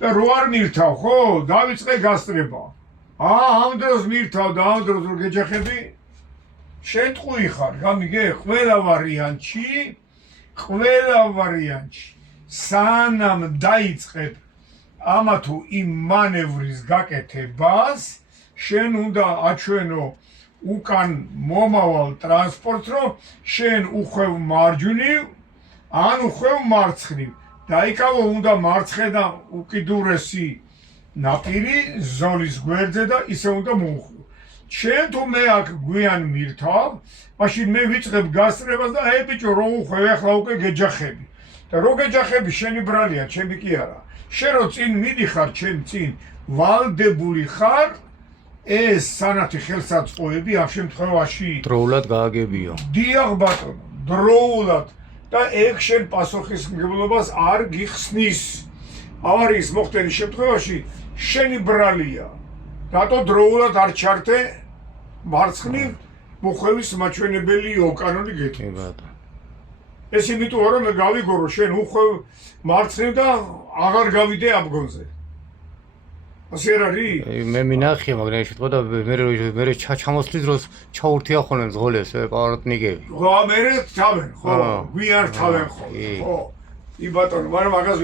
და რო არ მირთავ, ხო, დავიწყე გასწრება. ამ დროს მირთავ და ამ დროს რო გეჯახები, შენ ტყუი ხარ, გამიგე, ყველა ვარიანტში, სანამ დაიწყებ ამა თუ იმ მანევრის გაკეთებას, შენ უნდა აჩვენო უკან მომავალ ტრანსპორტს, რომ შენ უხვევ მარჯვნივ, ან უხვევ მარცხნივ. დაიკავო უნდა მარცხენა უკიდურესი ნაპირი ზოლის გვერდზე და ისე უნდა მოუხვიო. შენ თუ მე აქ გვიან მირთავ, მაშინ მე ვიწყებ გასწრებას და აი ბიჭო რო უხვევ, ახლა უკვე გეჯახები. და რო გეჯახები შენი ბრალია, ჩემი კი არა. შენ რო წინ მიდიხარ, ჩემ წინ ვალდებული ხარ, ეს სანათი ხელსაწყოები ამ შემთხვევაში დროულად გააგებიო. დიახ ბატონო, დროულად და ეგ შენ პასუხისმგებლობას არ გიხსნის. ავარიის მოხდენის შემთხვევაში შენი ბრალია. რატო დროულად არ ჩართე მარცხნივ მოხვევის მაჩვენებელიო კანონი გეთქვით. ეს იმიტომ რომ მე გავიგორო შენ უხვევ მარცხნივ და აღარ გავიდე ამ გონზე. ასე არ არის? მე მინახია, მაგრამ შეთქვა და მე ჩამოსვლის დროს ჩაურთია ხოლმე მძღოლებს პავაროტნიკები. ხო, მე თავენ, ხო, გვიან თავენ ხო. ხო. ი ბატონო, მაგრამ მაგას